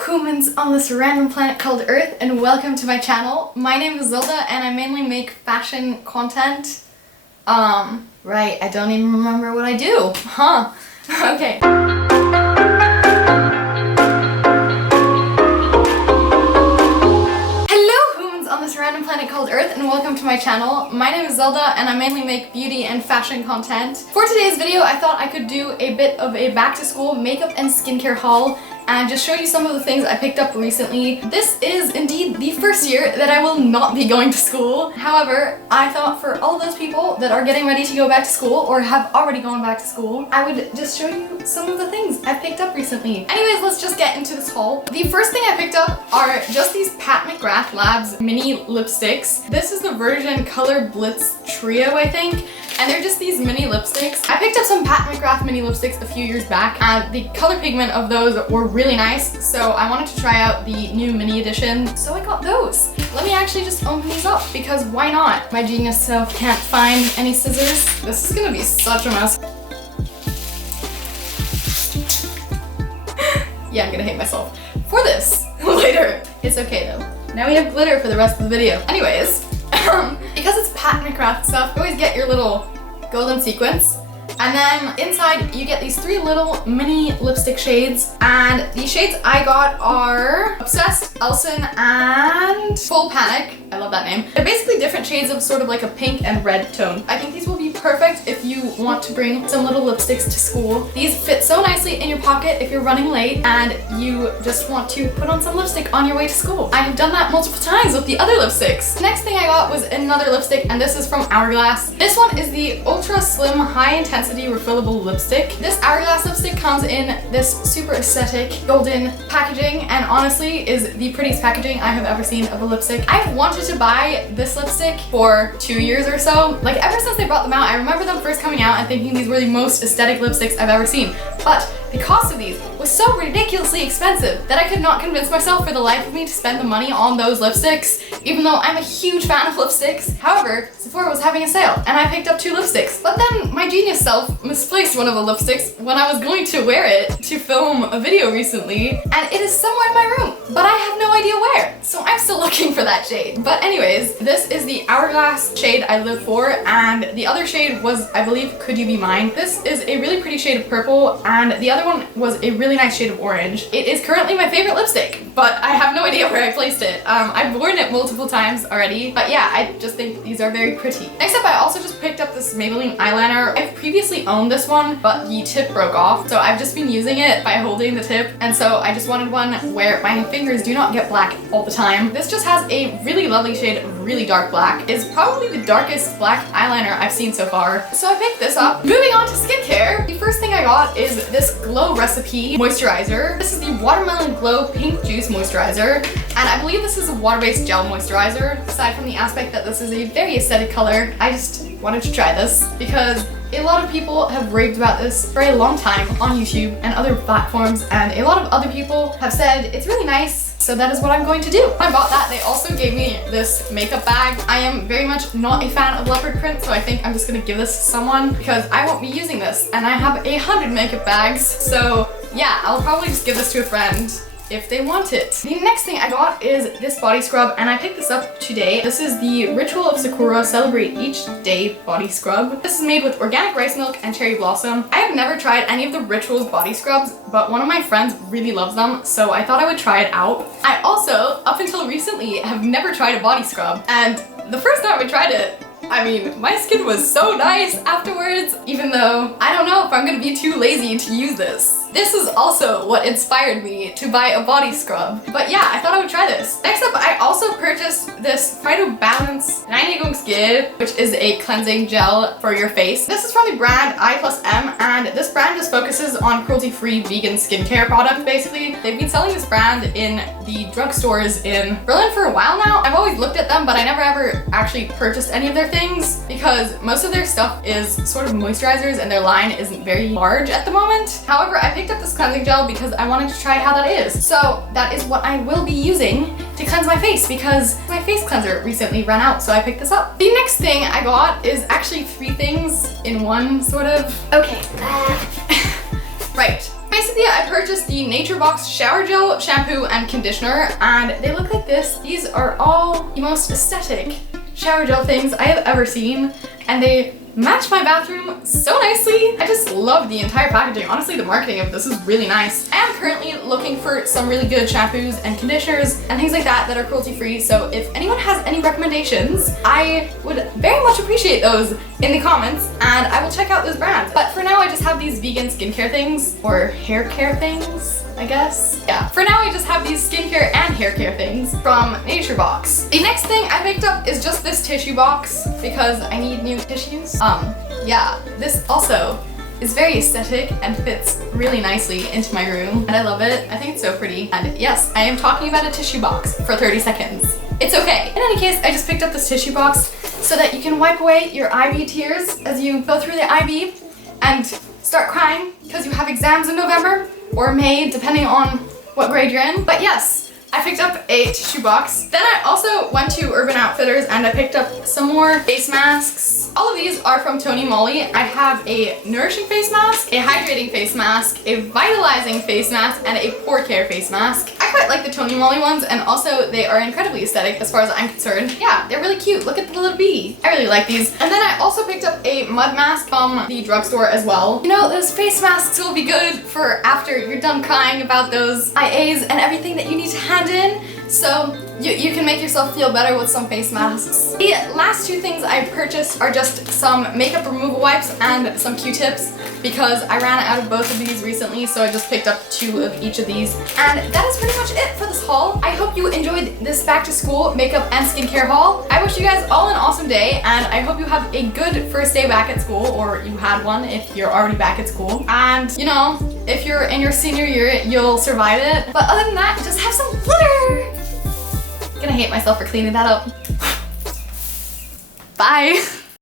Hello humans on this random planet called Earth, and welcome to my channel. My name is Zilda and I mainly make fashion content. Right, I don't even remember what I do. Huh. Okay. Hello humans on this random planet called Earth, and welcome to my channel. My name is Zelda and I mainly make beauty and fashion content. For today's video, I thought I could do a bit of a back to school makeup and skincare haul and just show you some of the things I picked up recently. This is indeed the first year that I will not be going to school. However, I thought for all of those people that are getting ready to go back to school or have already gone back to school, I would just show you some of the things I picked up recently. Anyways, let's just get into this haul. The first thing I picked up are just these Pat McGrath Labs mini lipsticks. This is the version Color Blitz Trio, I think. And they're just these mini lipsticks. I picked up some Pat McGrath mini lipsticks a few years back, and the color pigment of those were really nice, so I wanted to try out the new mini edition, so I got those. Let me actually just open these up, because why not? My genius self can't find any scissors. This is gonna be such a mess. Yeah, I'm gonna hate myself for this later. It's okay though. Now we have glitter for the rest of the video. Anyways, because it's Pat McGrath stuff, you always get your little golden sequins. And then inside you get these three little mini lipstick shades, and the shades I got are Obsessed, Elson, and Full Panic. I love that name. They're basically different shades of sort of like a pink and red tone. I think these will be perfect if you want to bring some little lipsticks to school. These fit so nicely in your pocket if you're running late and you just want to put on some lipstick on your way to school. I have done that multiple times with the other lipsticks. Next thing I got was another lipstick, and this is from Hourglass. This one is the Ultra Slim High Intensity Refillable Lipstick. This Hourglass lipstick comes in this super aesthetic golden packaging, and honestly is the prettiest packaging I have ever seen of a lipstick. I've wanted to buy this lipstick for 2 years or so. Like ever since they brought them out, I remember them first coming out and thinking these were the most aesthetic lipsticks I've ever seen. But the cost of these was so ridiculously expensive that I could not convince myself for the life of me to spend the money on those lipsticks, even though I'm a huge fan of lipsticks. However, Sephora was having a sale and I picked up 2 lipsticks. But then my genius self misplaced one of the lipsticks when I was going to wear it to film a video recently, and it is somewhere in my room, but I have no idea where. So I'm still looking for that shade. But anyways, this is the Hourglass shade I live for, and the other shade was, I believe, Could You Be Mine. This is a really pretty shade of purple, and the other one was a really nice shade of orange. It is currently my favorite lipstick, but I have no idea where I placed it. I've worn it multiple times already, but yeah, I just think these are very pretty. Next up, I also just picked up this Maybellin eyeliner. I've previously owned this one, but the tip broke off, so I've just been using it by holding the tip, and so I just wanted one where my fingers do not get black all the time. This just has a really lovely shade of really dark black. It's probably the darkest black eyeliner I've seen so far, so I picked this up. Moving on to skincare, the first thing I got is this Glow Recipe moisturizer. This is the Watermelon Glow Pink Juice Moisturizer, and I believe this is a water-based gel moisturizer. Aside from the aspect that this is a very aesthetic color, I just wanted to try this because a lot of people have raved about this for a long time on YouTube and other platforms, and a lot of other people have said it's really nice, so that is what I'm going to do. When I bought that, they also gave me this makeup bag. I am very much not a fan of leopard print, so I think I'm just gonna give this to someone because I won't be using this, and I have 100 makeup bags, so yeah, I'll probably just give this to a friend if they want it. The next thing I got is this body scrub, and I picked this up today. This is the Ritual of Sakura Celebrate Each Day body scrub. This is made with organic rice milk and cherry blossom. I have never tried any of the Rituals body scrubs, but one of my friends really loves them, so I thought I would try it out. I also, up until recently, have never tried a body scrub, and the first time I tried it, I mean, my skin was so nice afterwards, even though I don't know if I'm gonna be too lazy to use this. This is also what inspired me to buy a body scrub. But yeah, I thought I would try this. Next up, I also purchased this Phyto Balance 90 Skin, which is a cleansing gel for your face. This is from the brand I+M, and this brand just focuses on cruelty-free vegan skincare products, basically. They've been selling this brand in the drugstores in Berlin for a while now. I've always looked at them, but I never ever actually purchased any of their things because most of their stuff is sort of moisturizers and their line isn't very large at the moment. However, I picked up this cleansing gel because I wanted to try how that is. So that is what I will be using to cleanse my face because my face cleanser recently ran out, so I picked this up. The next thing I got is actually 3 things in one, sort of. Okay. Right. basically I purchased the Nature Box shower gel, shampoo, and conditioner, and they look like this. These are all the most aesthetic shower gel things I have ever seen, and they match my bathroom so nicely. I just love the entire packaging. Honestly, the marketing of this is really nice. I am currently looking for some really good shampoos and conditioners and things like that that are cruelty free, so if anyone has any recommendations, I would very much appreciate those in the comments, and I will check out those brands. But for now, I just have these vegan skincare things, or hair care things, I guess. Yeah, for now I just have these skincare and hair care things from Nature Box. The next thing I picked up is just this tissue box because I need new tissues. Yeah, this also is very aesthetic and fits really nicely into my room, and I love it. I think it's so pretty. And yes, I am talking about a tissue box for 30 seconds. It's okay. In any case, I just picked up this tissue box so that you can wipe away your IB tears as you go through the IB and start crying because you have exams in November or May, depending on what grade you're in. But yes, I picked up a tissue box. Then I also went to Urban Outfitters and I picked up some more face masks. All of these are from Tony Moly. I have a nourishing face mask, a hydrating face mask, a vitalizing face mask, and a pore care face mask. I quite like the Tony Moly ones, and also they are incredibly aesthetic as far as I'm concerned. Yeah, they're really cute. Look at the little bee. I really like these. And then I also picked up a mud mask from the drugstore as well. You know, those face masks will be good for after you're done crying about those IAs and everything that you need to hand in. So you can make yourself feel better with some face masks. The last two things I purchased are just some makeup removal wipes and some Q-tips because I ran out of both of these recently, so I just picked up 2 of each of these. And that is pretty much it for this haul. I hope you enjoyed this back to school makeup and skincare haul. I wish you guys all an awesome day, and I hope you have a good first day back at school, or you had one if you're already back at school. And you know, if you're in your senior year, you'll survive it. But other than that, just have some glitter. I'm gonna hate myself for cleaning that up. Bye.